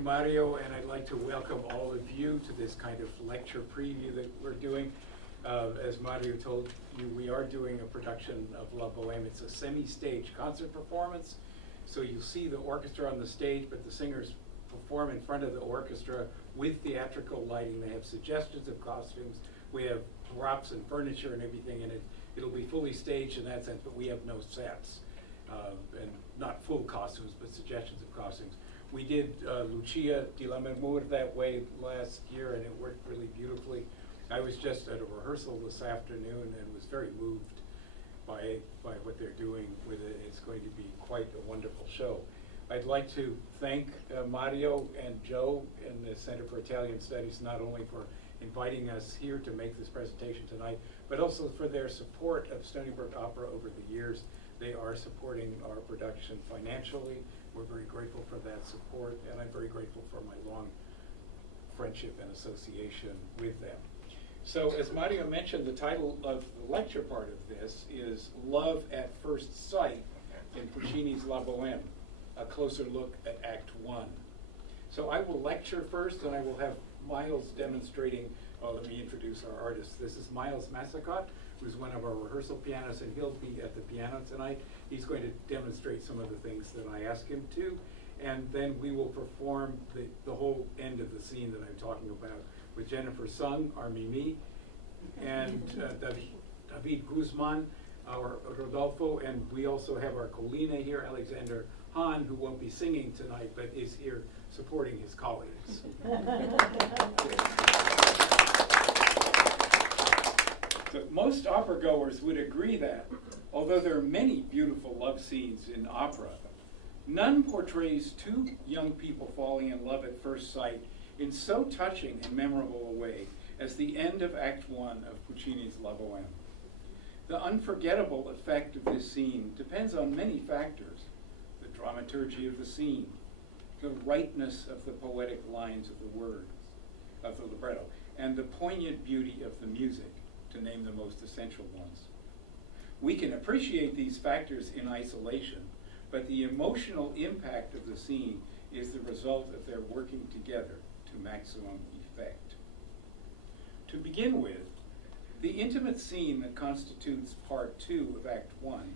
Mario, and I'd like to welcome all of you to this kind of lecture preview that we're doing. As Mario told you, we are doing a production of La Bohème. It's a semi-stage concert performance. So you'll see the orchestra on the stage, but the singers perform in front of the orchestra with theatrical lighting. They have suggestions of costumes. We have props and furniture and everything in it. It'll be fully staged in that sense, but we have no sets. And not full costumes, but suggestions of costumes. We did Lucia di Lammermoor that way last year, and it worked really beautifully. I was just at a rehearsal this afternoon and was very moved by what they're doing with it. It's going to be quite a wonderful show. I'd like to thank Mario and Joe in the Center for Italian Studies, not only for inviting us here to make this presentation tonight, but also for their support of Stony Brook Opera over the years. They are supporting our production financially. We're very grateful for that support, and I'm very grateful for my long friendship and association with them. So as Mario mentioned, the title of the lecture part of this is Love at First Sight in Puccini's La Bohème, a closer look at Act 1. So I will lecture first, and I will have Miles demonstrating. Let me introduce our artist. This is Miles Massacott, who's one of our rehearsal pianists, and he'll be at the piano tonight. He's going to demonstrate some of the things that I asked him to, and then we will perform the whole end of the scene that I'm talking about with Jennifer Sung, our Mimi, and David Guzman, our Rodolfo, and we also have our Colina here, Alexander Hahn, who won't be singing tonight, but is here supporting his colleagues. So most opera goers would agree that, although there are many beautiful love scenes in opera, none portrays two young people falling in love at first sight in so touching and memorable a way as the end of Act 1 of Puccini's La Bohème. The unforgettable effect of this scene depends on many factors: the dramaturgy of the scene, the rightness of the poetic lines of the words, of the libretto, and the poignant beauty of the music, to name the most essential ones. We can appreciate these factors in isolation, but the emotional impact of the scene is the result of their working together to maximum effect. To begin with, the intimate scene that constitutes Part 2 of Act 1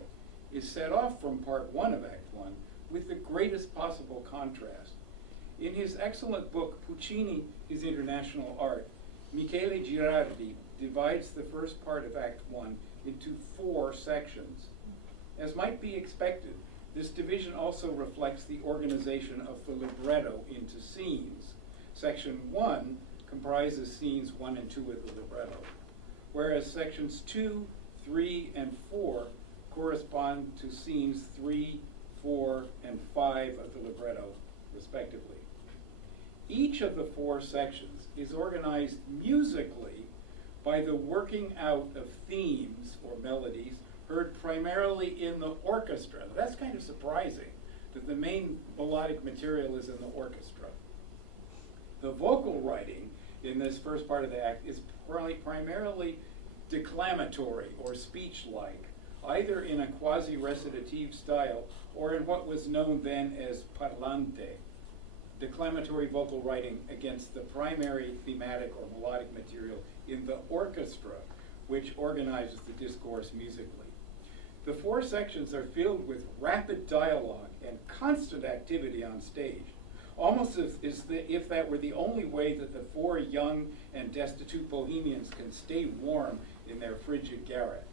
is set off from Part 1 of Act 1 with the greatest possible contrast. In his excellent book, Puccini, His International Art, Michele Girardi divides the first part of Act 1 into 4 sections. As might be expected, this division also reflects the organization of the libretto into scenes. Section 1 comprises scenes 1 and 2 of the libretto, whereas sections 2, 3, and 4 correspond to scenes 3, 4, and 5 of the libretto, respectively. Each of the 4 sections is organized musically by the working out of themes or melodies heard primarily in the orchestra. That's kind of surprising, that the main melodic material is in the orchestra. The vocal writing in this first part of the act is primarily declamatory or speech-like, either in a quasi-recitative style or in what was known then as parlante, declamatory vocal writing against the primary thematic or melodic material in the orchestra, which organizes the discourse musically. The 4 sections are filled with rapid dialogue and constant activity on stage, almost as if that were the only way that the 4 young and destitute bohemians can stay warm in their frigid garret.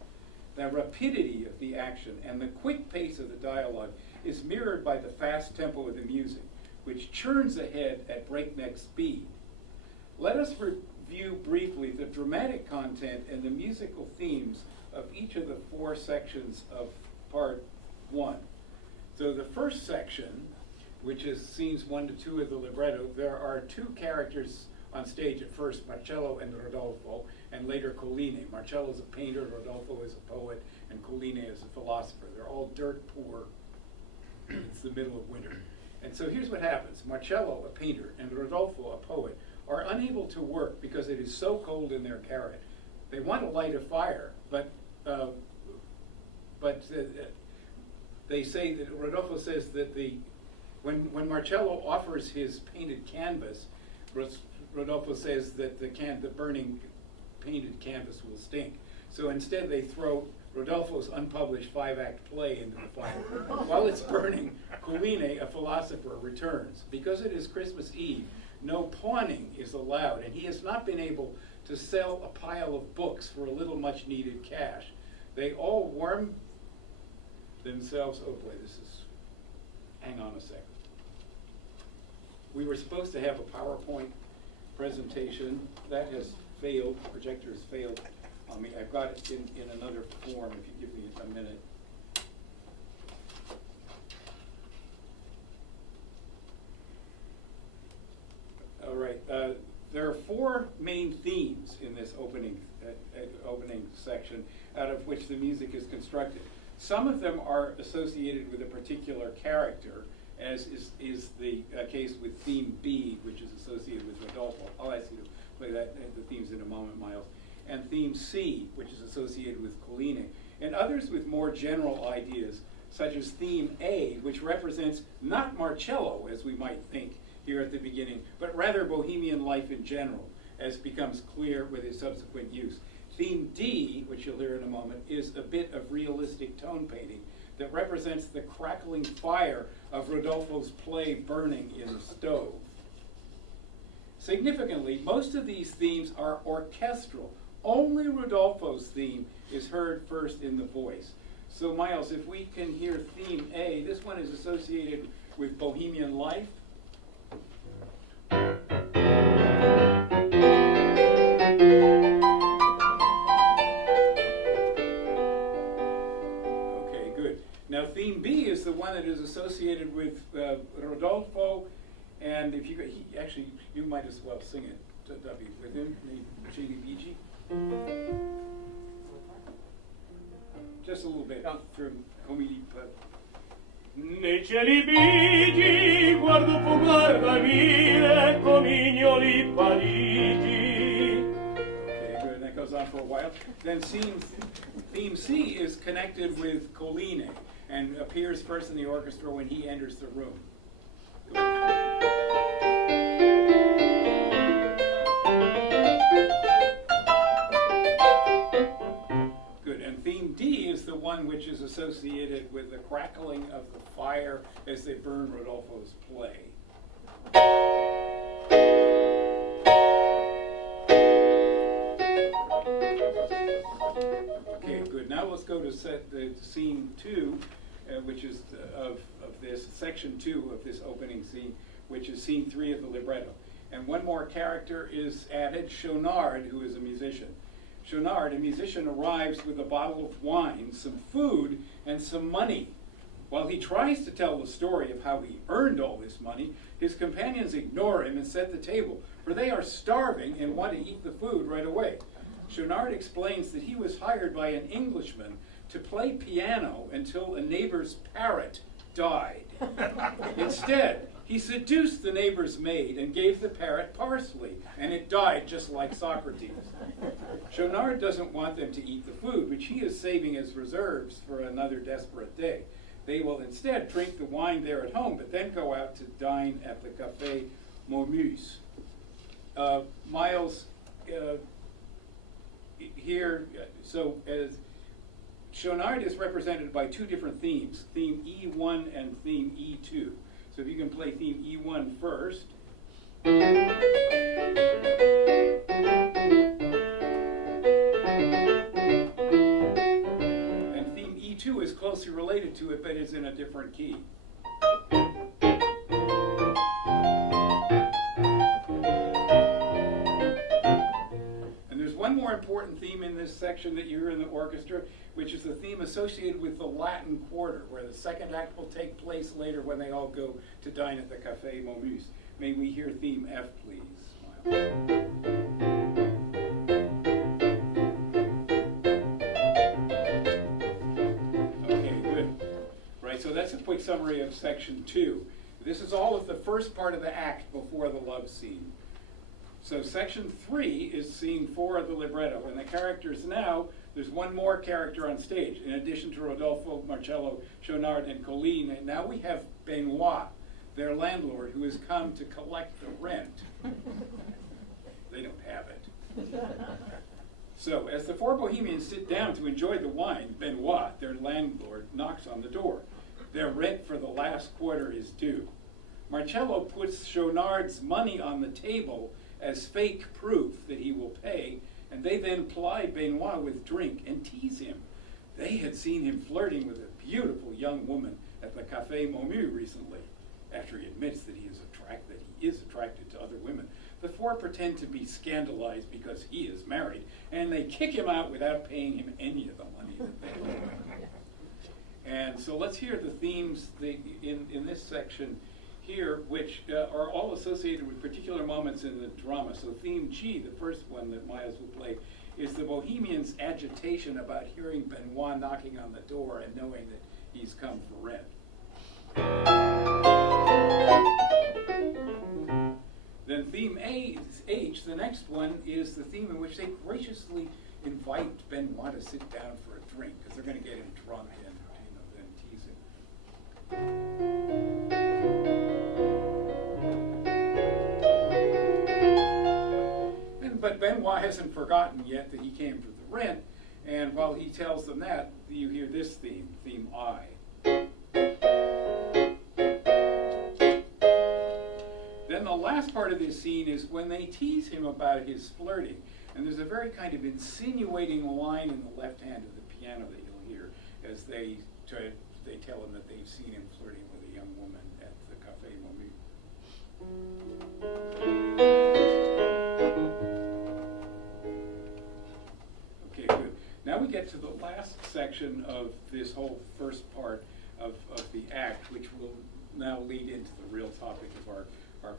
The rapidity of the action and the quick pace of the dialogue is mirrored by the fast tempo of the music, which churns ahead at breakneck speed. Let us review briefly the dramatic content and the musical themes of each of the 4 sections of Part 1. So the first section, which is scenes 1 to 2 of the libretto, there are 2 characters on stage at first, Marcello and Rodolfo, and later Colline. Marcello is a painter, Rodolfo is a poet, and Colline is a philosopher. They're all dirt poor. It's the middle of winter. And so here's what happens. Marcello, a painter, and Rodolfo, a poet, are unable to work because it is so cold in their garret. They want to light a fire, but they say that Rodolfo says that the When Marcello offers his painted canvas, Rodolfo says that the burning painted canvas will stink. So instead they throw Rodolfo's unpublished 5-act play into the fire. While it's burning, Colline, a philosopher, returns. Because it is Christmas Eve, no pawning is allowed, and he has not been able to sell a pile of books for a little much needed cash. They all warm themselves, oh boy, hang on a second. We were supposed to have a PowerPoint presentation. That has failed, the projector has failed on me. I've got it in another form, if you give me a minute. All right, there are 4 main themes in this opening section, out of which the music is constructed. Some of them are associated with a particular character, as is the case with theme B, which is associated with Rodolfo. I'll ask you to play the themes in a moment, Miles. And theme C, which is associated with Colline. And others with more general ideas, such as theme A, which represents not Marcello, as we might think here at the beginning, but rather Bohemian life in general, as becomes clear with its subsequent use. Theme D, which you'll hear in a moment, is a bit of realistic tone painting that represents the crackling fire of Rodolfo's play burning in the stove. Significantly, most of these themes are orchestral. Only Rodolfo's theme is heard first in the voice. So Miles, if we can hear theme A, this one is associated with Bohemian life. Okay, good. Now theme B is the one that is associated with Rodolfo, and if you you might as well sing it, W, with him, Puccini Bigi. Just a little bit from Comidi. Nei cieli bigi guardo fugar da mille comignoli Parigi. Okay, good. That goes on for a while. Then theme C is connected with Colline and appears first in the orchestra when he enters the room. Good. And theme D is the one which is associated with the crackling of the fire as they burn Rodolfo's play. Okay, good. Now let's go to scene 2, which is of this, section 2 of this opening scene, which is scene 3 of the libretto. And one more character is added, Schaunard, who is a musician. Schaunard, a musician, arrives with a bottle of wine, some food, and some money. While he tries to tell the story of how he earned all this money, his companions ignore him and set the table, for they are starving and want to eat the food right away. Schaunard explains that he was hired by an Englishman to play piano until a neighbor's parrot died. Instead, he seduced the neighbor's maid and gave the parrot parsley, and it died just like Socrates. Schaunard doesn't want them to eat the food, which he is saving as reserves for another desperate day. They will instead drink the wine there at home, but then go out to dine at the Café Momus. Miles, here, so as Schaunard is represented by 2 different themes, theme E1 and theme E2. So if you can play theme E1 first. And theme E2 is closely related to it, but is in a different key. One more important theme in this section that you hear in the orchestra, which is the theme associated with the Latin Quarter, where the second act will take place later when they all go to dine at the Café Momus. May we hear theme F, please? Okay, good. Right, so that's a quick summary of section 2. This is all of the first part of the act before the love scene. So section 3 is scene 4 of the libretto, and the characters now, there's one more character on stage. In addition to Rodolfo, Marcello, Schaunard, and Colline, and now we have Benoit, their landlord, who has come to collect the rent. They don't have it. So, as the four Bohemians sit down to enjoy the wine, Benoit, their landlord, knocks on the door. Their rent for the last quarter is due. Marcello puts Schaunard's money on the table as fake proof that he will pay, and they then ply Benoit with drink and tease him. They had seen him flirting with a beautiful young woman at the Café Momu recently. After he admits that he is attracted to other women, the four pretend to be scandalized because he is married, and they kick him out without paying him any of the money that they owe. And so let's hear the themes in this section here, which are all associated with particular moments in the drama. So theme G, the first one that Miles will play, is the Bohemians' agitation about hearing Benoit knocking on the door and knowing that he's come for rent. Then theme H, the next one, is the theme in which they graciously invite Benoit to sit down for a drink, because they're going to get him drunk and then tease him. But Benoit hasn't forgotten yet that he came for the rent, and while he tells them that, you hear this theme, theme I. Then the last part of this scene is when they tease him about his flirting. And there's a very kind of insinuating line in the left hand of the piano that you'll hear as they tell him that they've seen him flirting with a young woman at the Café Momu. Okay, good. Now we get to the last section of this whole first part of the act, which will now lead into the real topic of our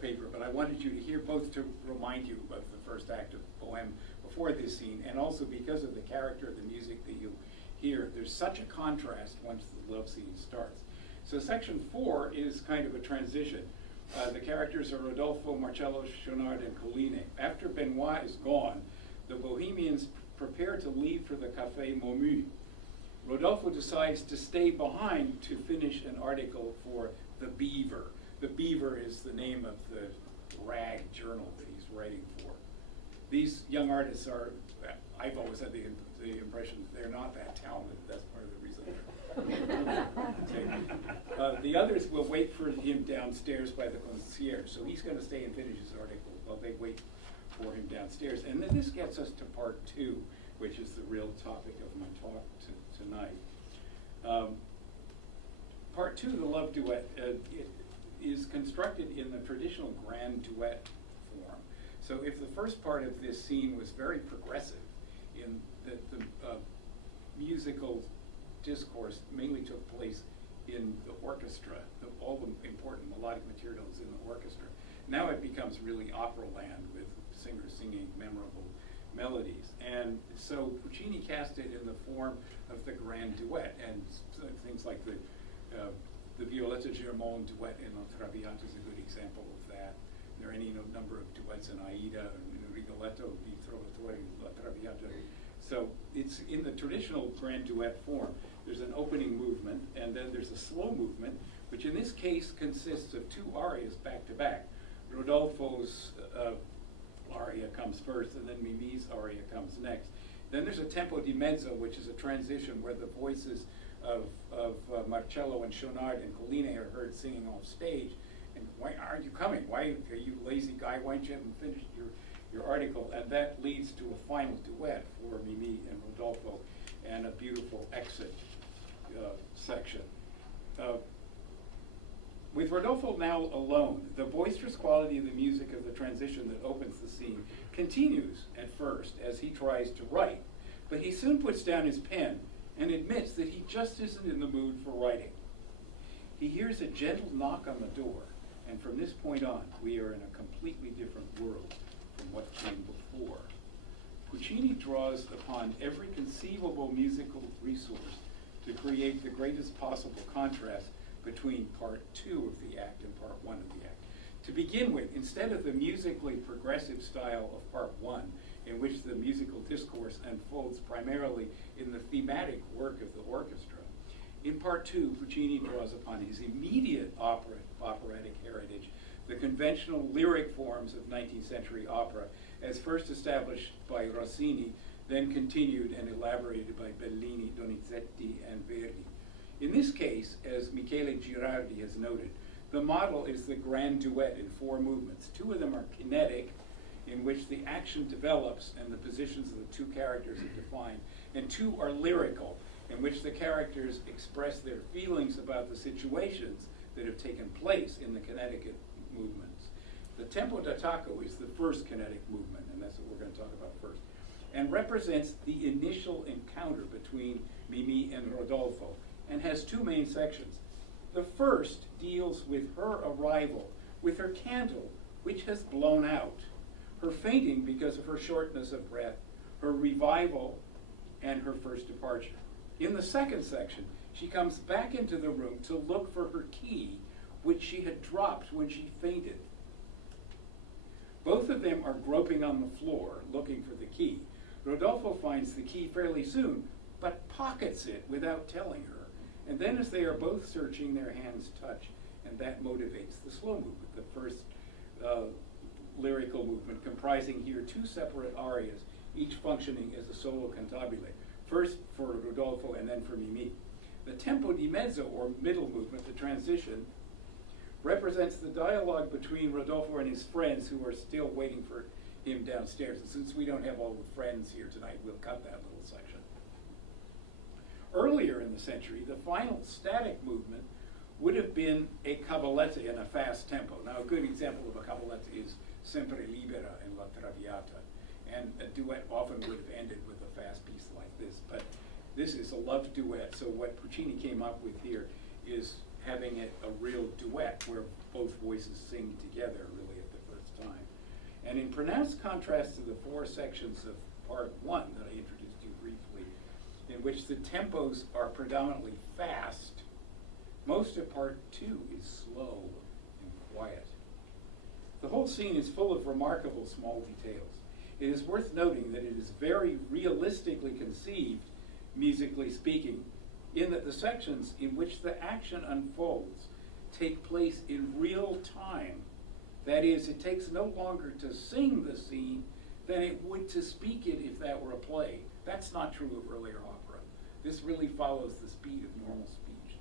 paper. But I wanted you to hear both to remind you of the first act of Bohème before this scene, and also because of the character of the music that you hear. There's such a contrast once the love scene starts. So section 4 is kind of a transition. The characters are Rodolfo, Marcello, Schaunard, and Colline. After Benoit is gone, the Bohemians prepare to leave for the Café Momu. Rodolfo decides to stay behind to finish an article for The Beaver. The Beaver is the name of the rag journal that he's writing for. These young artists are, I've always had the impression that they're not that talented. That's part of the reason. The others will wait for him downstairs by the concierge. So he's going to stay and finish his article while they wait for him downstairs. And then this gets us to part 2, which is the real topic of my talk tonight. Part 2, the love duet, is constructed in the traditional grand duet form. So if the first part of this scene was very progressive in that the musical discourse mainly took place in the orchestra, all the important melodic materials in the orchestra, now it becomes really opera land with singers singing memorable melodies. And so Puccini cast it in the form of the grand duet, and things like the Violetta Germont duet in La Traviata is a good example of that. There are any number of duets in Aida, Rigoletto, di Trovatore, La Traviata. So it's in the traditional grand duet form. There's an opening movement, and then there's a slow movement, which in this case consists of 2 arias back to back. Rodolfo's aria comes first, and then Mimi's aria comes next. Then there's a tempo di mezzo, which is a transition where the voices of Marcello and Schaunard and Colline are heard singing off stage. And why aren't you coming? Why are you lazy guy? Why don't you haven't finished your article? And that leads to a final duet for Mimi and Rodolfo and a beautiful exit section. With Rodolfo now alone, the boisterous quality of the music of the transition that opens the scene continues at first as he tries to write, but he soon puts down his pen and admits that he just isn't in the mood for writing. He hears a gentle knock on the door, and from this point on, we are in a completely different world from what came before. Puccini draws upon every conceivable musical resource to create the greatest possible contrast between part 2 of the act and part 1 of the act. To begin with, instead of the musically progressive style of part 1, in which the musical discourse unfolds primarily in the thematic work of the orchestra, In part two, Puccini draws upon his immediate operatic heritage, the conventional lyric forms of 19th century opera, as first established by Rossini, then continued and elaborated by Bellini, Donizetti, and Verdi. In this case, as Michele Girardi has noted, the model is the grand duet in 4 movements. 2 of them are kinetic, in which the action develops and the positions of the 2 characters are defined, and 2 are lyrical, in which the characters express their feelings about the situations that have taken place in the kinetic movements. The tempo d'attacco is the first kinetic movement, and that's what we're going to talk about first, and represents the initial encounter between Mimi and Rodolfo, and has 2 main sections. The first deals with her arrival, with her candle, which has blown out, her fainting because of her shortness of breath, her revival, and her first departure. In the second section, she comes back into the room to look for her key, which she had dropped when she fainted. Both of them are groping on the floor, looking for the key. Rodolfo finds the key fairly soon, but pockets it without telling her. And then as they are both searching, their hands touch, and that motivates the slow movement, the first lyrical movement, comprising here 2 separate arias, each functioning as a solo cantabile, first for Rodolfo and then for Mimi. The tempo di mezzo, or middle movement, the transition, represents the dialogue between Rodolfo and his friends who are still waiting for him downstairs. And since we don't have all the friends here tonight, we'll cut that little section. Earlier in the century, the final static movement would have been a cavaletta in a fast tempo. Now, a good example of a cavaletta is Sempre Libera in La Traviata. And a duet often would have ended with a fast piece like this. But this is a love duet, so what Puccini came up with here is having it a real duet where both voices sing together really at the first time. And in pronounced contrast to the 4 sections of part 1 that I introduced you briefly, in which the tempos are predominantly fast, most of part 2 is slow and quiet. The whole scene is full of remarkable small details. It is worth noting that it is very realistically conceived, musically speaking, in that the sections in which the action unfolds take place in real time. That is, it takes no longer to sing the scene than it would to speak it if that were a play. That's not true of earlier opera. This really follows the speed of normal speech.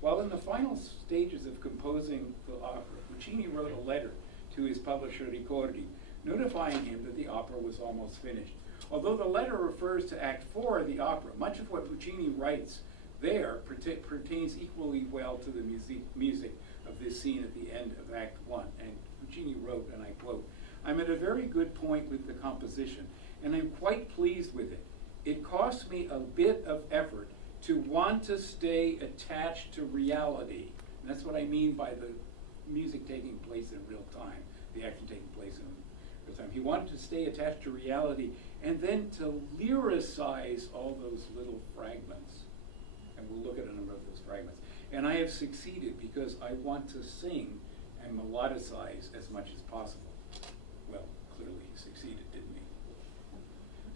While in the final stages of composing the opera, Puccini wrote a letter to his publisher Ricordi, notifying him that the opera was almost finished. Although the letter refers to Act 4 of the opera, much of what Puccini writes there pertains equally well to the music of this scene at the end of Act 1. And Puccini wrote, and I quote, "I'm at a very good point with the composition, and I'm quite pleased with it. It costs me a bit of effort to want to stay attached to reality." And that's what I mean by the music taking place in real time, the action taking place in real time. He wanted to stay attached to reality and then to lyricize all those little fragments. And we'll look at a number of those fragments. And I have succeeded because I want to sing and melodicize as much as possible. Well, clearly he succeeded, didn't he?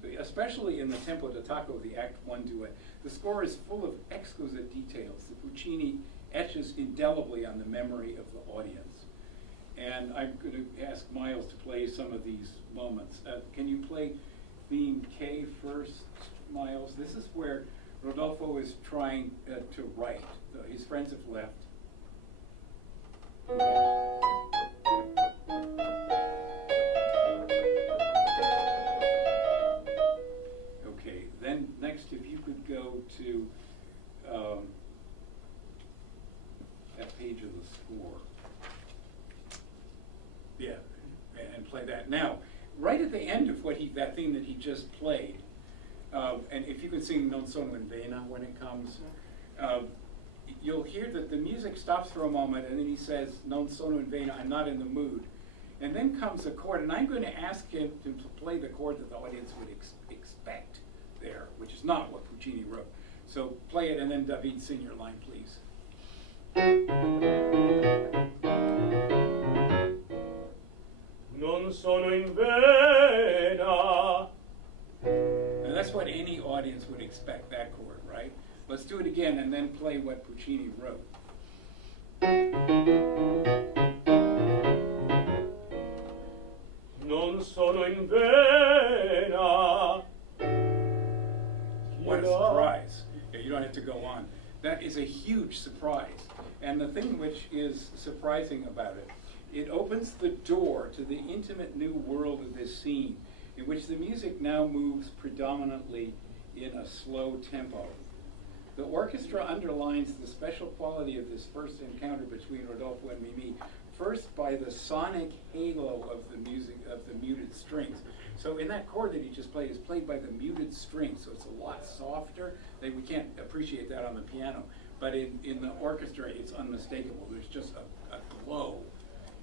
So especially in the tempo d'attacco of the Act 1 duet, the score is full of exquisite details that Puccini etches indelibly on the memory of the audience. And I'm going to ask Miles to play some of these moments. Can you play theme K first, Miles? This is where Rodolfo is trying to write. His friends have left. Okay, then next if you could go to that page of the score. Yeah, and play that. Now, right at the end of that theme that he just played, and if you can sing Non sono in vena when it comes, you'll hear that the music stops for a moment and then he says, "Non sono in vena, I'm not in the mood." And then comes a chord, and I'm going to ask him to play the chord that the audience would expect there, which is not what Puccini wrote. So play it, and then David, sing your line, please. Non sono in vena. And that's what any audience would expect, that chord, right? Let's do it again and then play what Puccini wrote. Non sono in vena. What a surprise. Yeah, you don't have to go on. That is a huge surprise. And the thing which is surprising about it, it opens the door to the intimate new world of this scene, in which the music now moves predominantly in a slow tempo. The orchestra underlines the special quality of this first encounter between Rodolfo and Mimi, first by the sonic halo of the music, of the muted strings. So in that chord that he just played is played by the muted strings, so it's a lot softer. We can't appreciate that on the piano, but in the orchestra it's unmistakable. There's just a glow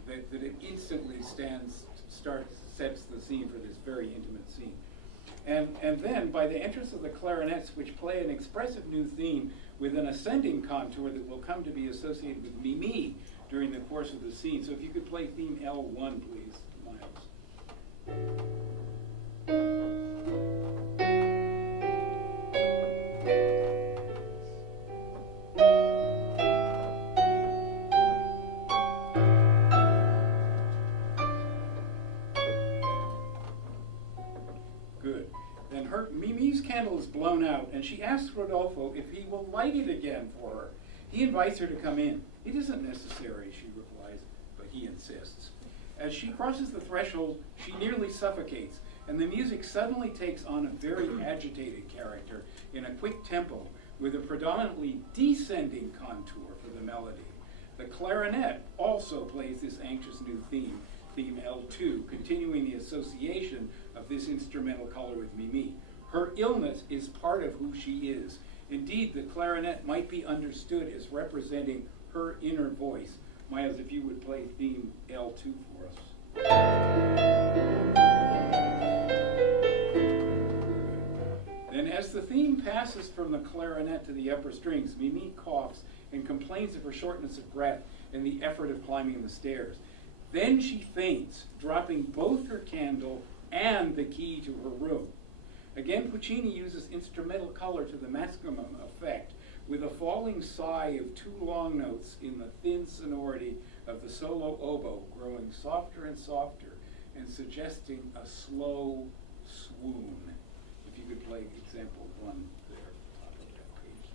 that it instantly sets the scene for this very intimate scene. And then by the entrance of the clarinets, which play an expressive new theme with an ascending contour that will come to be associated with Mimi during the course of the scene. So if you could play theme L1, please, Miles. Good. Then Mimi's candle is blown out, and she asks Rodolfo if he will light it again for her. He invites her to come in. It isn't necessary, she replies, but he insists. As she crosses the threshold, she nearly suffocates, and the music suddenly takes on a very agitated character in a quick tempo with a predominantly descending contour for the melody. The clarinet also plays this anxious new theme, theme L2, continuing the association of this instrumental color with Mimi. Her illness is part of who she is. Indeed, the clarinet might be understood as representing her inner voice. Miles, if you would play theme L2 for us. Then as the theme passes from the clarinet to the upper strings, Mimi coughs and complains of her shortness of breath and the effort of climbing the stairs. Then she faints, dropping both her candle and the key to her room. Again, Puccini uses instrumental color to the maximum effect, with a falling sigh of two long notes in the thin sonority of the solo oboe growing softer and softer and suggesting a slow swoon. If you could play example 1 there, top of that page.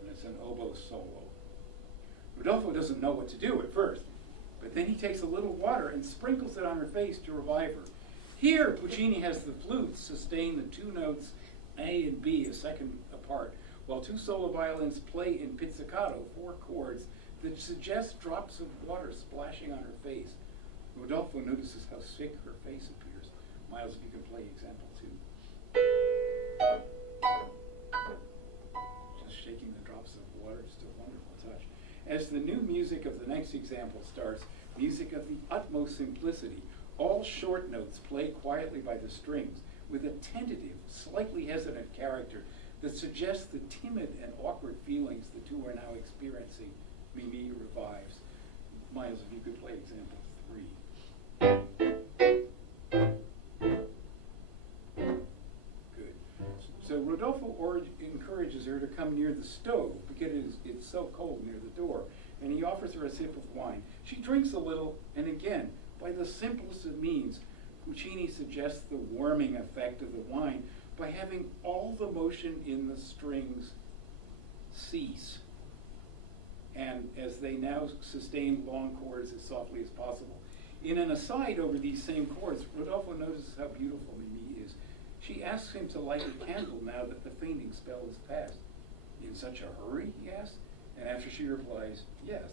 And it's an oboe solo. Rodolfo doesn't know what to do at first, but then he takes a little water and sprinkles it on her face to revive her. Here, Puccini has the flutes sustain the two notes A and B a second apart, while two solo violins play in pizzicato 4 chords that suggest drops of water splashing on her face. Rodolfo notices how sick her face appears. Miles, if you can play example 2. Just shaking the drops of water, just a wonderful touch. As the new music of the next example starts, music of the utmost simplicity, all short notes play quietly by the strings with a tentative, slightly hesitant character that suggests the timid and awkward feelings the two are now experiencing. Mimi revives. Miles, if you could play example 3. Good. So Rodolfo encourages her to come near the stove because it's so cold near the door, and he offers her a sip of wine. She drinks a little, and again, by the simplest of means, Puccini suggests the warming effect of the wine by having all the motion in the strings cease, and as they now sustain long chords as softly as possible. In an aside over these same chords, Rodolfo notices how beautiful Mimi is. She asks him to light a candle now that the fainting spell is past. In such a hurry, he asks, and after she replies, yes.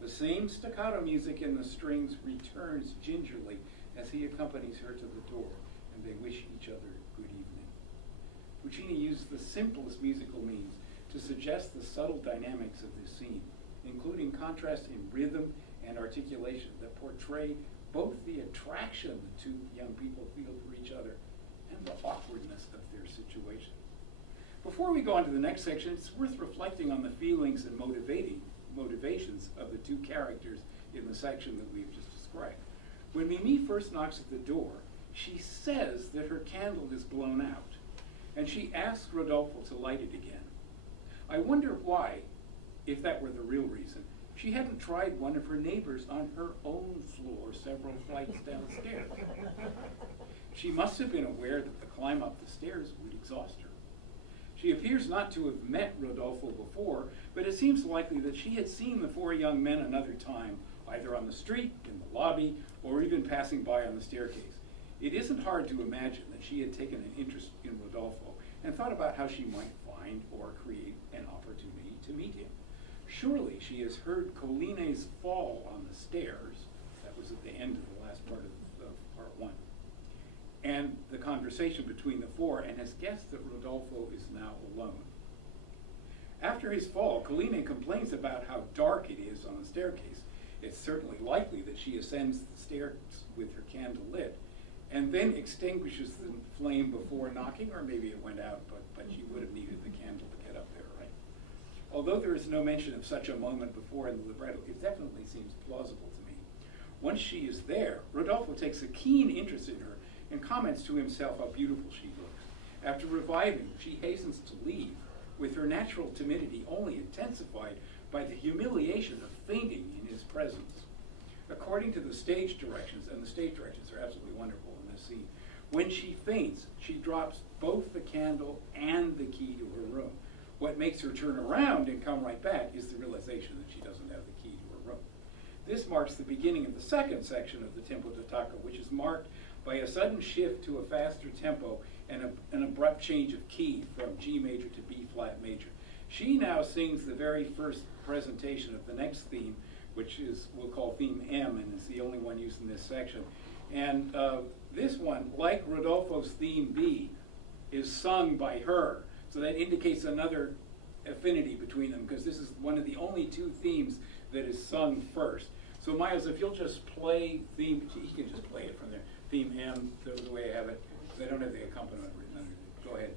The same staccato music in the strings returns gingerly as he accompanies her to the door, and they wish each other good evening. Puccini uses the simplest musical means to suggest the subtle dynamics of this scene, including contrast in rhythm and articulation that portray both the attraction the two young people feel for each other and the awkwardness of their situation. Before we go on to the next section, it's worth reflecting on the feelings and motivations of the two characters in the section that we've just described. When Mimi first knocks at the door, she says that her candle is blown out. and she asks Rodolfo to light it again. I wonder why, if that were the real reason, she hadn't tried one of her neighbors on her own floor several flights downstairs. She must have been aware that the climb up the stairs would exhaust her. She appears not to have met Rodolfo before, but it seems likely that she had seen the four young men another time, either on the street, in the lobby, or even passing by on the staircase. It isn't hard to imagine that she had taken an interest in Rodolfo and thought about how she might find or create an opportunity to meet him. Surely she has heard Colline's fall on the stairs, that was at the end of the last part of part one, and the conversation between the four, and has guessed that Rodolfo is now alone. After his fall, Colline complains about how dark it is on the staircase. It's certainly likely that she ascends the stairs with her candle lit, and then extinguishes the flame before knocking, or maybe it went out, but she would have needed the candle to get up there, right? Although there is no mention of such a moment before in the libretto, it definitely seems plausible to me. Once she is there, Rodolfo takes a keen interest in her and comments to himself how beautiful she looks. After reviving, she hastens to leave, with her natural timidity only intensified by the humiliation of fainting in his presence. According to the stage directions, and the stage directions are absolutely wonderful in this scene, when she faints, she drops both the candle and the key to her room. What makes her turn around and come right back is the realization that she doesn't have the key to her room. This marks the beginning of the second section of the tempo d'attacco, which is marked by a sudden shift to a faster tempo and an abrupt change of key from G major to B flat major. She now sings the very first presentation of the next theme, which is, we'll call theme M, and is the only one used in this section. And this one, like Rodolfo's theme B, is sung by her. So that indicates another affinity between them, because this is one of the only two themes that is sung first. So Miles, if you'll just play theme, you can just play it from there, theme M, the way I have it, because I don't have the accompaniment written under it. Go ahead.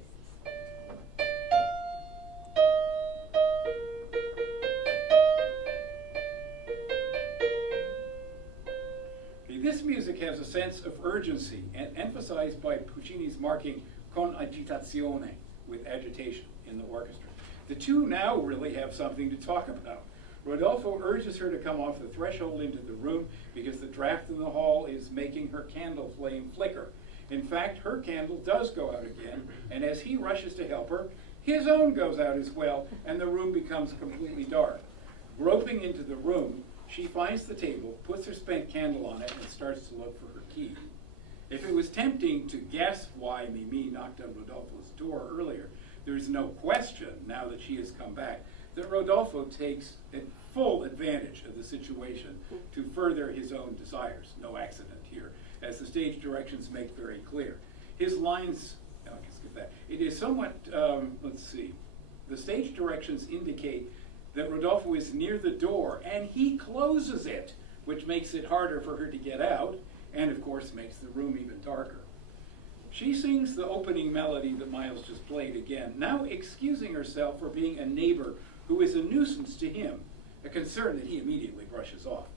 This music has a sense of urgency and emphasized by Puccini's marking con agitazione, with agitation in the orchestra. The two now really have something to talk about. Rodolfo urges her to come off the threshold into the room because the draft in the hall is making her candle flame flicker. In fact, her candle does go out again, and as he rushes to help her, his own goes out as well, and the room becomes completely dark. Groping into the room, she finds the table, puts her spent candle on it, and starts to look for her key. If it was tempting to guess why Mimi knocked on Rodolfo's door earlier, there is no question, now that she has come back, that Rodolfo takes full advantage of the situation to further his own desires. No accident here, as the stage directions make very clear. His lines, oh, I can skip that. It is somewhat, let's see, the stage directions indicate that Rodolfo is near the door, and he closes it, which makes it harder for her to get out, and of course makes the room even darker. She sings the opening melody that Miles just played again, now excusing herself for being a neighbor who is a nuisance to him, a concern that he immediately brushes off.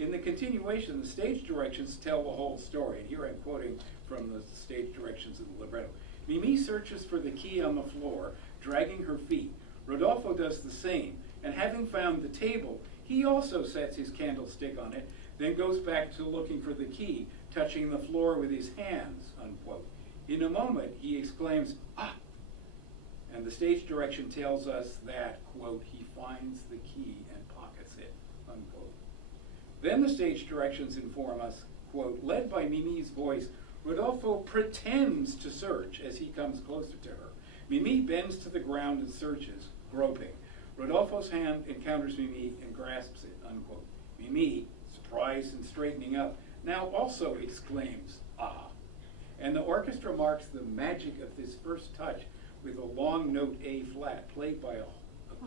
In the continuation, the stage directions tell the whole story, and here I'm quoting from the stage directions of the libretto. Mimi searches for the key on the floor, dragging her feet. Rodolfo does the same, and having found the table, he also sets his candlestick on it, then goes back to looking for the key, touching the floor with his hands, unquote. In a moment, he exclaims, "Ah!" And the stage direction tells us that, quote, he finds the key and pockets it, unquote. Then the stage directions inform us, quote, led by Mimi's voice, Rodolfo pretends to search as he comes closer to her. Mimi bends to the ground and searches, groping. Rodolfo's hand encounters Mimi and grasps it, unquote. Mimi, surprised and straightening up, now also exclaims, "Ah." And the orchestra marks the magic of this first touch with a long note A flat, played by a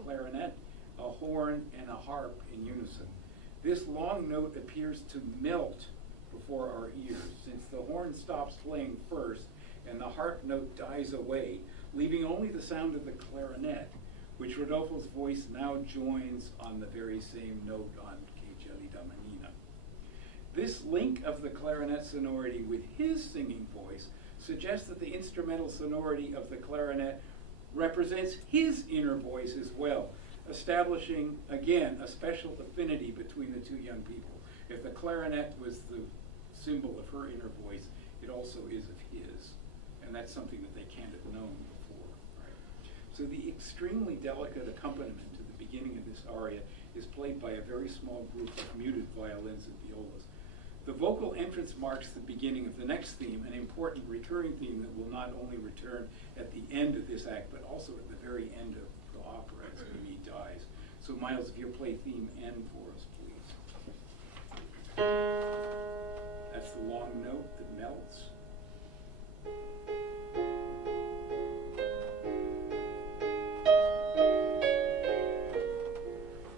clarinet, a horn, and a harp in unison. This long note appears to melt before our ears, since the horn stops playing first and the harp note dies away, leaving only the sound of the clarinet, which Rodolfo's voice now joins on the very same note on Che gelida manina. This link of the clarinet sonority with his singing voice suggests that the instrumental sonority of the clarinet represents his inner voice as well, establishing, again, a special affinity between the two young people. If the clarinet was the symbol of her inner voice, it also is of his. And that's something that they can't have known before. Right? So the extremely delicate accompaniment to the beginning of this aria is played by a very small group of muted violins and violas. The vocal entrance marks the beginning of the next theme, an important recurring theme that will not only return at the end of this act, but also at the very end of the opera as Mimi dies. So Miles, if you'll play theme N for us, please. That's the long note that melts.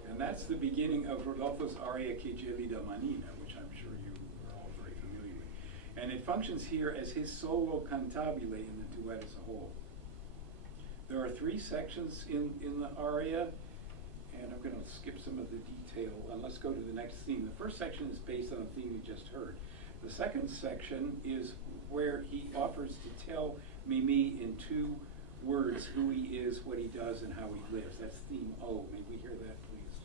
And that's the beginning of Rodolfo's aria Che gelida manina, which I'm sure you are all very familiar with. And it functions here as his solo cantabile in the duet as a whole. There are three sections in the aria, and I'm going to skip some of the detail, and let's go to the next theme. The first section is based on a theme we just heard. The second section is where he offers to tell Mimi in 2 words who he is, what he does, and how he lives. That's theme O. May we hear that, please?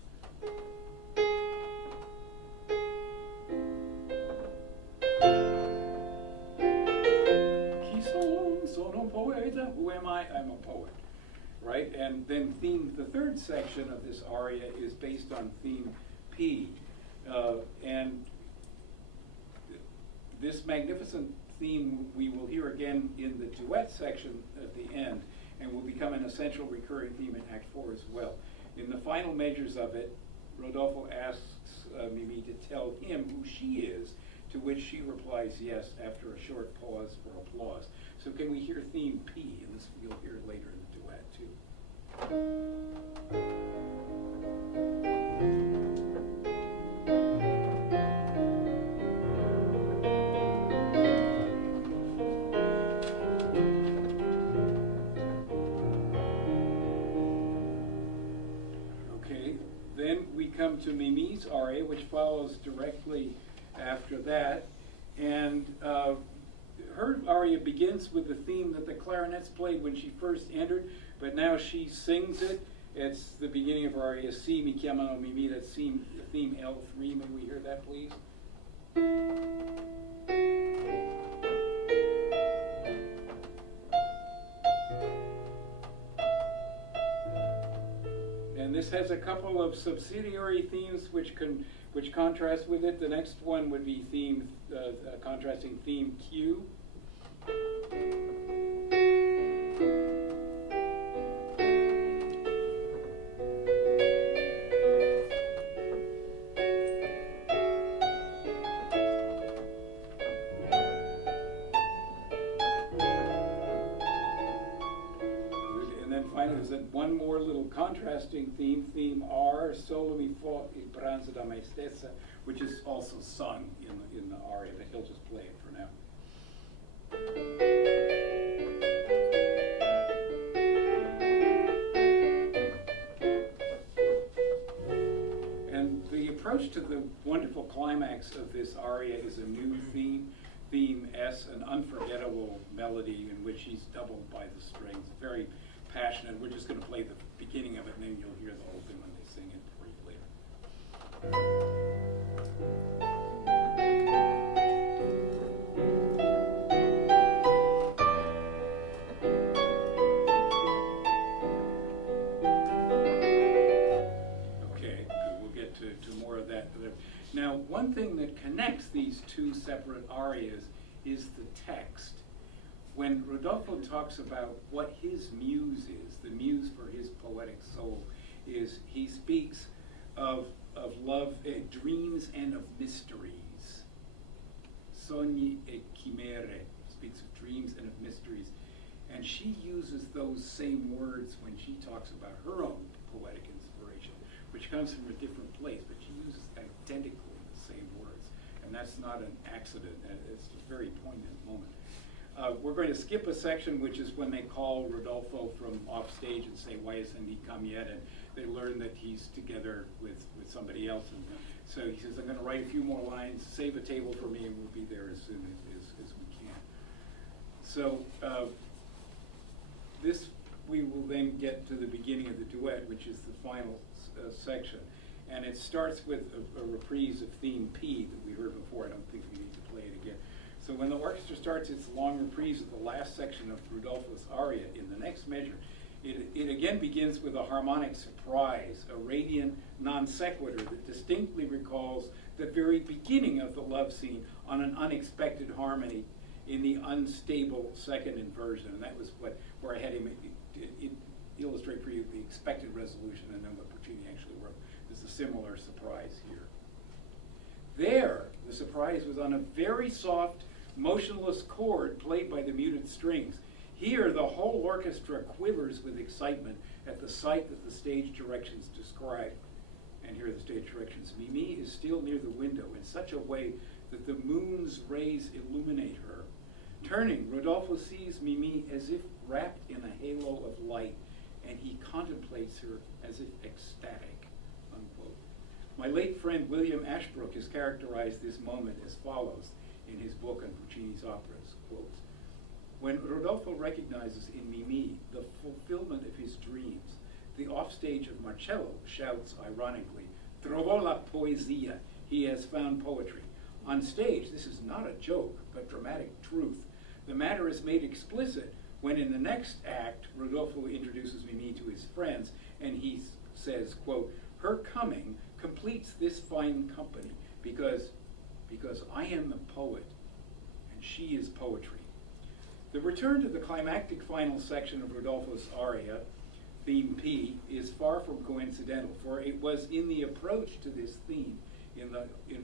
Chi sono un poeta? Who am I? I'm a poet. Right? And then the third section of this aria is based on theme P. And this magnificent theme we will hear again in the duet section at the end, and will become an essential recurring theme in Act 4 as well. In the final measures of it, Rodolfo asks Mimi to tell him who she is, to which she replies yes after a short pause for applause. So can we hear theme P? And this you'll hear it later in the duet too. Okay, then we come to Mimi's aria, which follows directly after that, and her aria begins with the theme that the clarinets played when she first entered, but now she sings it. It's the beginning of her aria, Si mi chiamano Mimi, that's theme L3. May we hear that, please? And this has a couple of subsidiary themes which contrast with it. The next one would be contrasting theme Q. One more little contrasting theme R, Solo mi fo il pranzo da me stessa, which is also sung in the aria, but he'll just play it for now. And the approach to the wonderful climax of this aria is a new theme S, an unforgettable melody in which he's doubled by the strings. Very passionate. We're just going to play the beginning of it, and then you'll hear the whole thing when they sing it briefly. Okay, we'll get to more of that. Now, one thing that connects these two separate arias is the text. When Rodolfo talks about what his muse is, the muse for his poetic soul, is he speaks of love, dreams and of mysteries. Sogni e chimere, speaks of dreams and of mysteries. And she uses those same words when she talks about her own poetic inspiration, which comes from a different place, but she uses identically the same words. And that's not an accident, it's a very poignant moment. We're going to skip a section, which is when they call Rodolfo from off stage and say, "Why hasn't he come yet?" And they learn that he's together with somebody else. And so he says, "I'm going to write a few more lines, save a table for me, and we'll be there as soon as we can." So this, we will then get to the beginning of the duet, which is the final section. And it starts with a reprise of theme P that we heard before. I don't think we need to play it again. So when the orchestra starts its long reprise of the last section of Rodolfo's aria in the next measure, it again begins with a harmonic surprise, a radiant non sequitur that distinctly recalls the very beginning of the love scene on an unexpected harmony in the unstable second inversion. And that was where I had him illustrate for you the expected resolution and then what Puccini actually wrote. There's a similar surprise here. There, the surprise was on a very soft, motionless chord played by the muted strings. Here, the whole orchestra quivers with excitement at the sight that the stage directions describe. And here are the stage directions. Mimi is still near the window in such a way that the moon's rays illuminate her. Turning, Rodolfo sees Mimi as if wrapped in a halo of light, and he contemplates her as if ecstatic, unquote. My late friend William Ashbrook has characterized this moment as follows in his book on Puccini's operas, quotes, when Rodolfo recognizes in Mimi the fulfillment of his dreams, the offstage of Marcello shouts ironically, "Trovò la poesia," he has found poetry. On stage, this is not a joke, but dramatic truth. The matter is made explicit when in the next act, Rodolfo introduces Mimi to his friends, and he says, quote, "Her coming completes this fine company because I am a poet and she is poetry." The return to the climactic final section of Rodolfo's aria, theme P, is far from coincidental, for it was in the approach to this theme in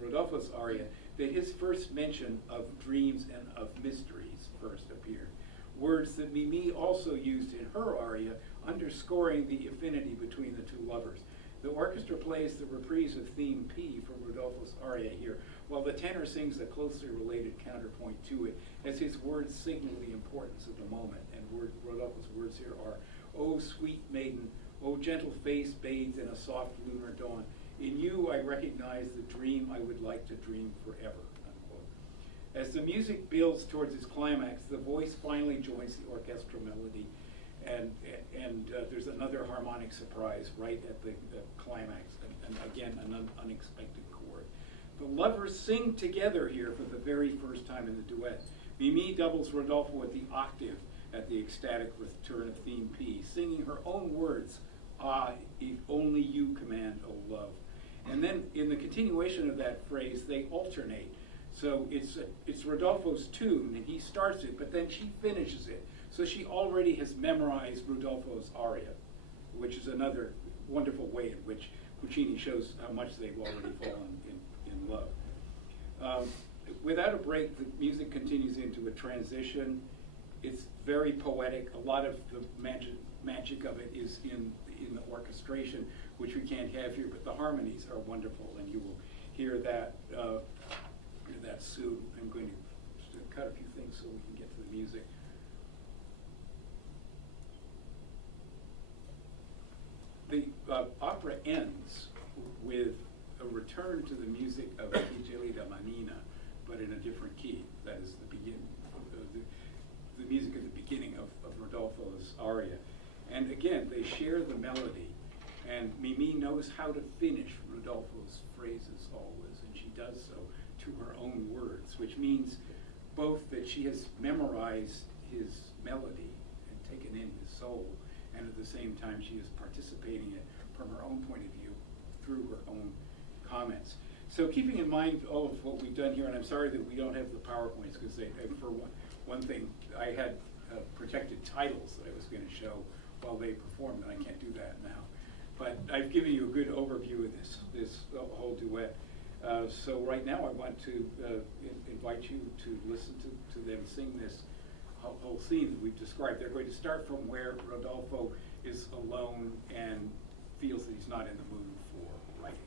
Rodolfo's aria that his first mention of dreams and of mysteries first appeared. Words that Mimi also used in her aria, underscoring the affinity between the two lovers. The orchestra plays the reprise of theme P from Rodolfo's aria here, while the tenor sings a closely related counterpoint to it, as his words signal the importance of the moment. And Rodolfo's words here are, "O sweet maiden, O gentle face bathed in a soft lunar dawn, in you I recognize the dream I would like to dream forever," unquote. As the music builds towards its climax, the voice finally joins the orchestral melody, and there's another harmonic surprise right at the climax, and again, an unexpected chord. The lovers sing together here for the very first time in the duet. Mimi doubles Rodolfo at the octave at the ecstatic return of theme P, singing her own words, "Ah, if only you command, O love." And then in the continuation of that phrase, they alternate. So it's Rodolfo's tune, and he starts it, but then she finishes it. So she already has memorized Rodolfo's aria, which is another wonderful way in which Puccini shows how much they've already fallen in love. Without a break, the music continues into a transition. It's very poetic. A lot of the magic of it is in the orchestration, which we can't have here, but the harmonies are wonderful, and you will hear that soon. I'm going to cut a few things so we can get to the music. The opera ends with a return to the music of I Gelida Manina, but in a different key. That is the music at the beginning of Rodolfo's aria. And again, they share the melody, and Mimi knows how to finish Rodolfo's phrases always, and she does so to her own words, which means both that she has memorized his melody and taken in his soul, and at the same time she is participating it from her own point of view through her own comments. So keeping in mind all of what we've done here, and I'm sorry that we don't have the PowerPoints, because for one thing, I had protected titles that I was going to show while they performed, and I can't do that now. But I've given you a good overview of this whole duet. So right now I want to invite you to listen to them sing this whole scene that we've described. They're going to start from where Rodolfo is alone and feels that he's not in the mood for writing.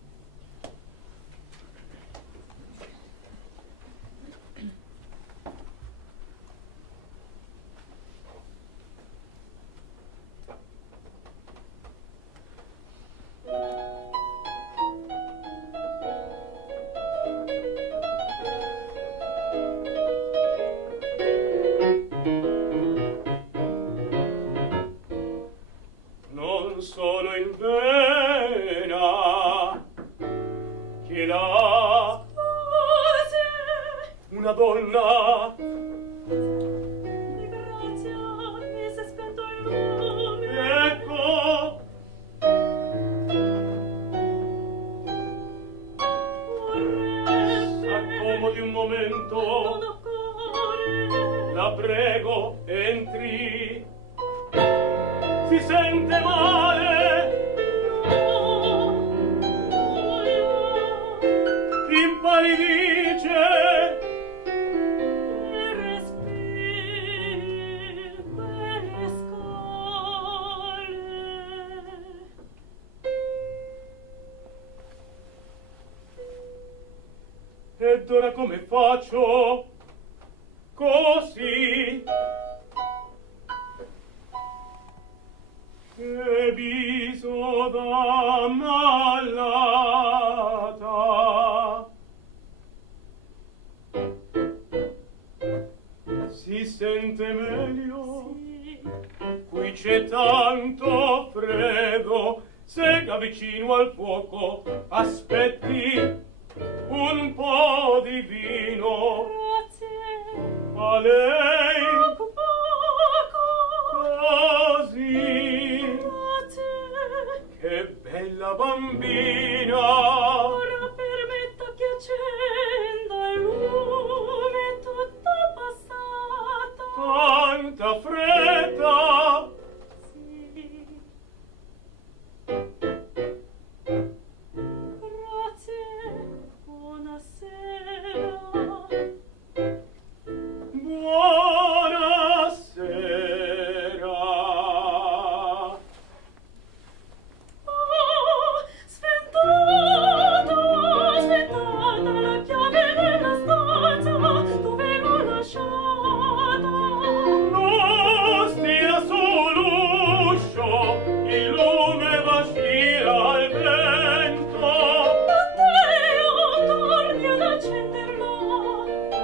una donna. Di grazia mi si è spento il lume. Ecco. S'accomodi un momento. Non occorre. La prego, entri. Si sente male. Impallidisce. E respiri quelle scale. Ed ora come faccio? Così. Che viso da malata. Si sente meglio? Sì. Qui c'è tanto freddo. Sega vicino al fuoco. Aspetti un po' di vino. Grazie. A lei Poco poco. così. Grazie. Che bella bambina. Ora permetta che accenda il lume tutto passato. Tanta fretta. Sì. Grazie. Buonasera. Buonasera. Oh, sventata, sventata la chiave della stanza dove l'ho lasciata. Non stia sull'uscio, il lume vacilla al vento. Matteo, torni ad accenderlo.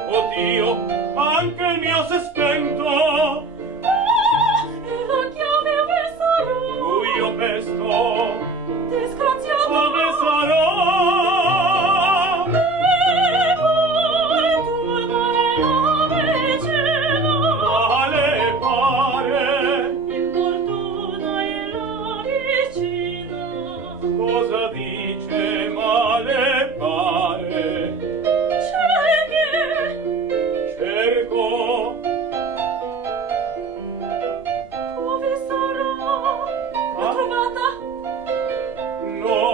Oddio, anche il mio s'è spento. E la chiave ove sarà? Buio pesto, Disgraziato. dove sarò? E poi torna e la vicina. Male pare, Importuna e la vicina. cosa dice male pare? Cerchi. Cerco, Dove sarà? L'ho Ah? trovata? no,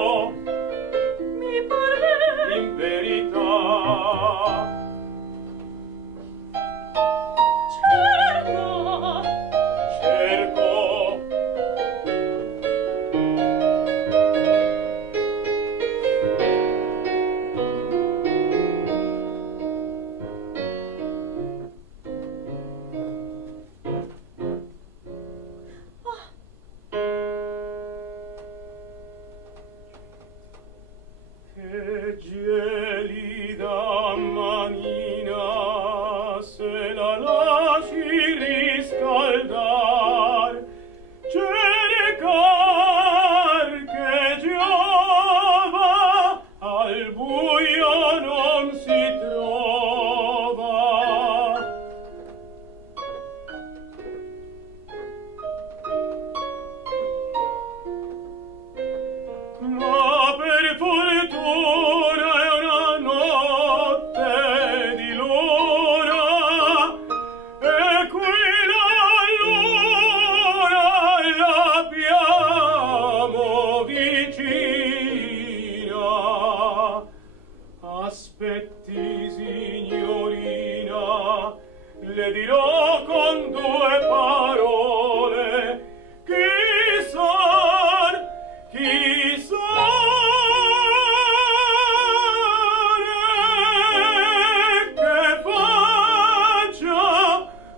Mi pare. in verità. Cerco. Cerco, che gelida manina, se la lasci riscaldar, cercar che giova, al buio non si trova. Ma per fortuna è una notte di luna, e qui la luna l'abbiamo vicina. Aspetti, signorina, le dirò con due parole. Chi son che faccia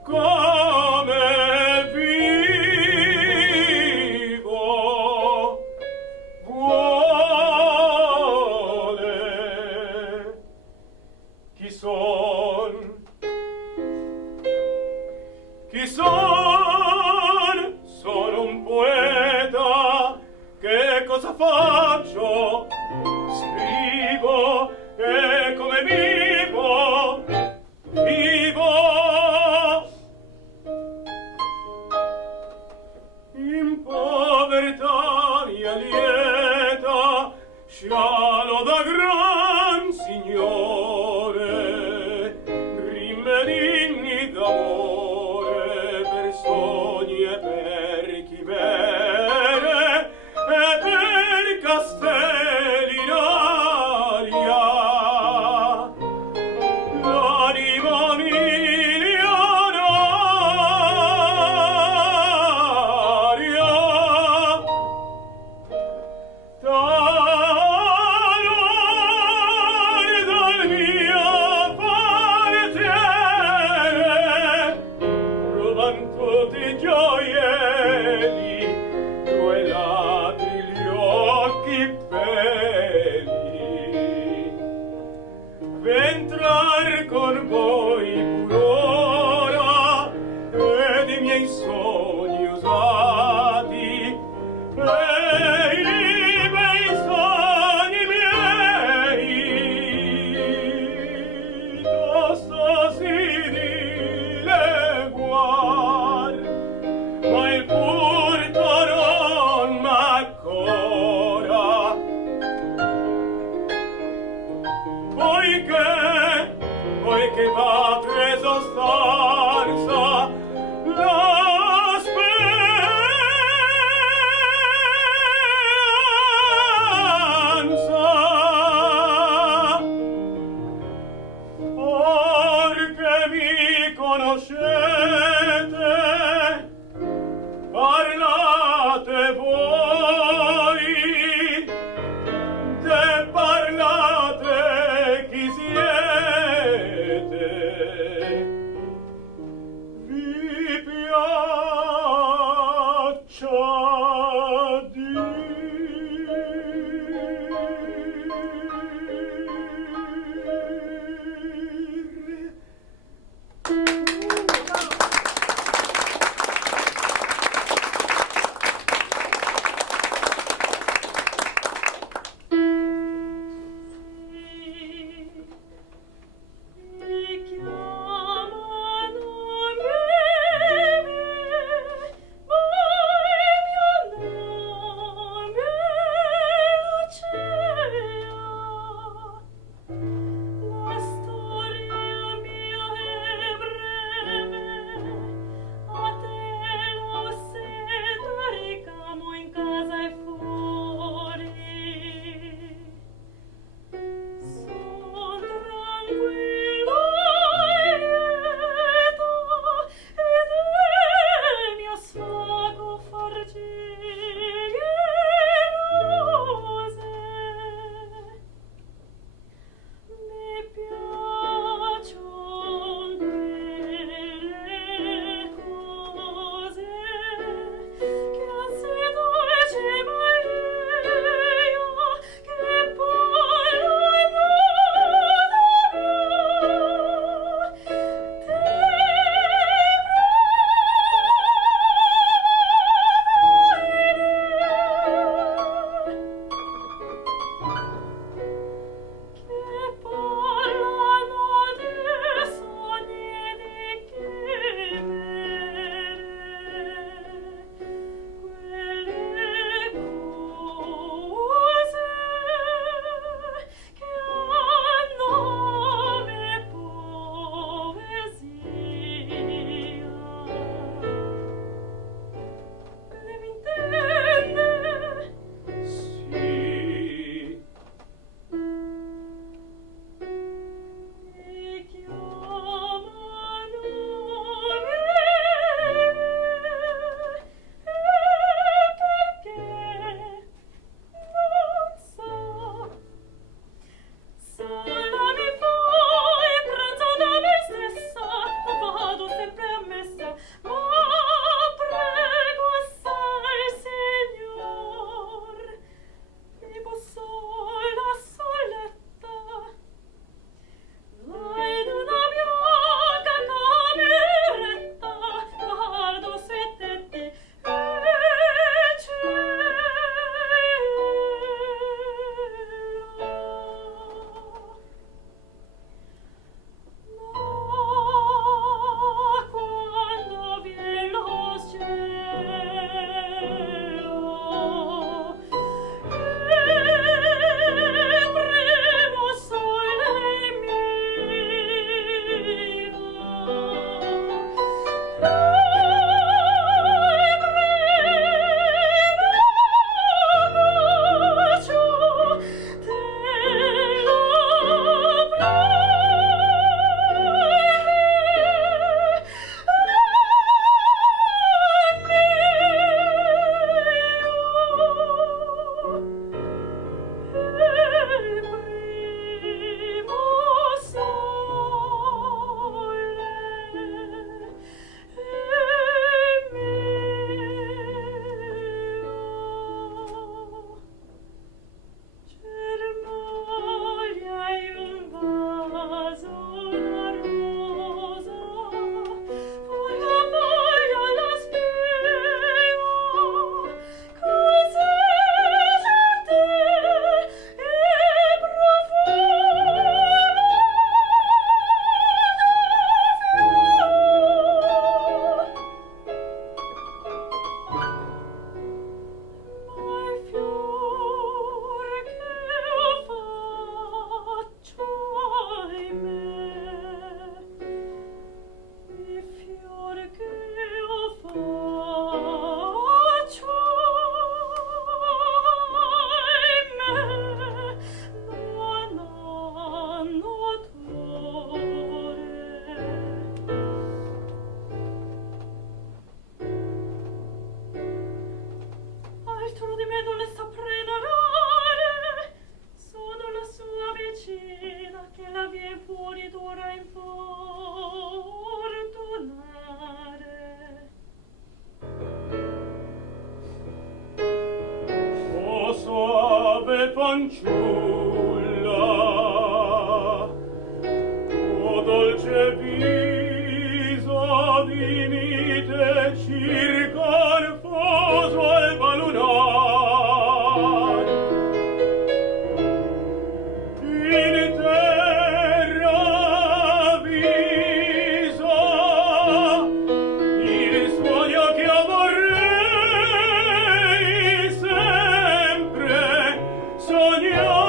come vivo vuole. Chi son? Chi son? Sono un poeta. Che cosa faccio? Scrivo, e come vivo? tre sostanza la speranza. Perché mi conoscete, parlate voi, de parlate chi siete, vi piaccia dir. fanciulla, o dolce viso di mite circonfuso al balunar. In terra viso il sogno che vorrei sempre sognare.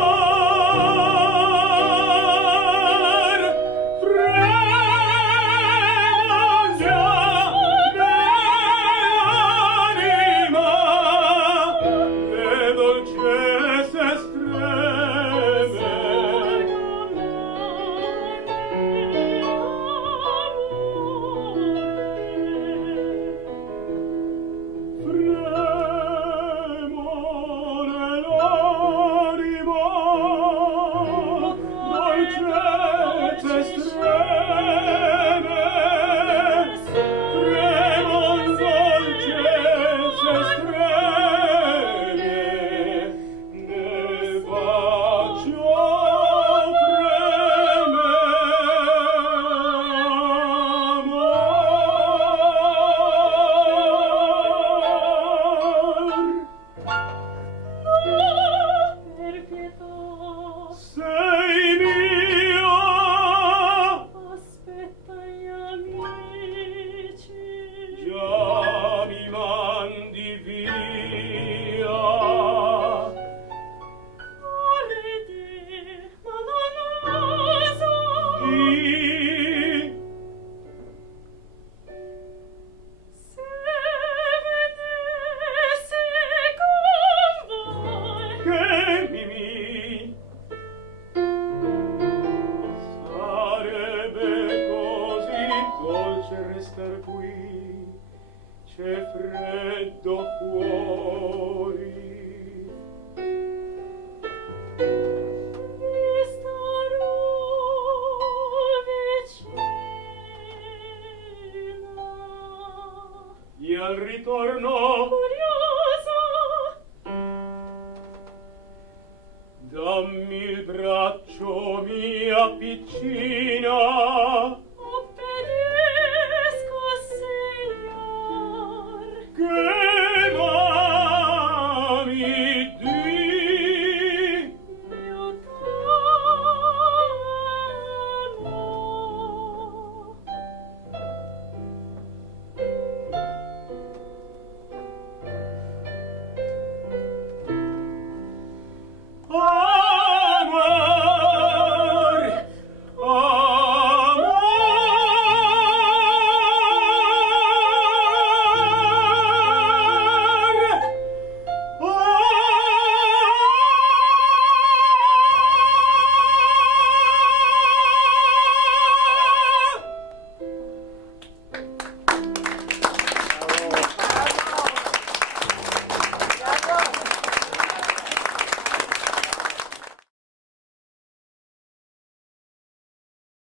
Ritorno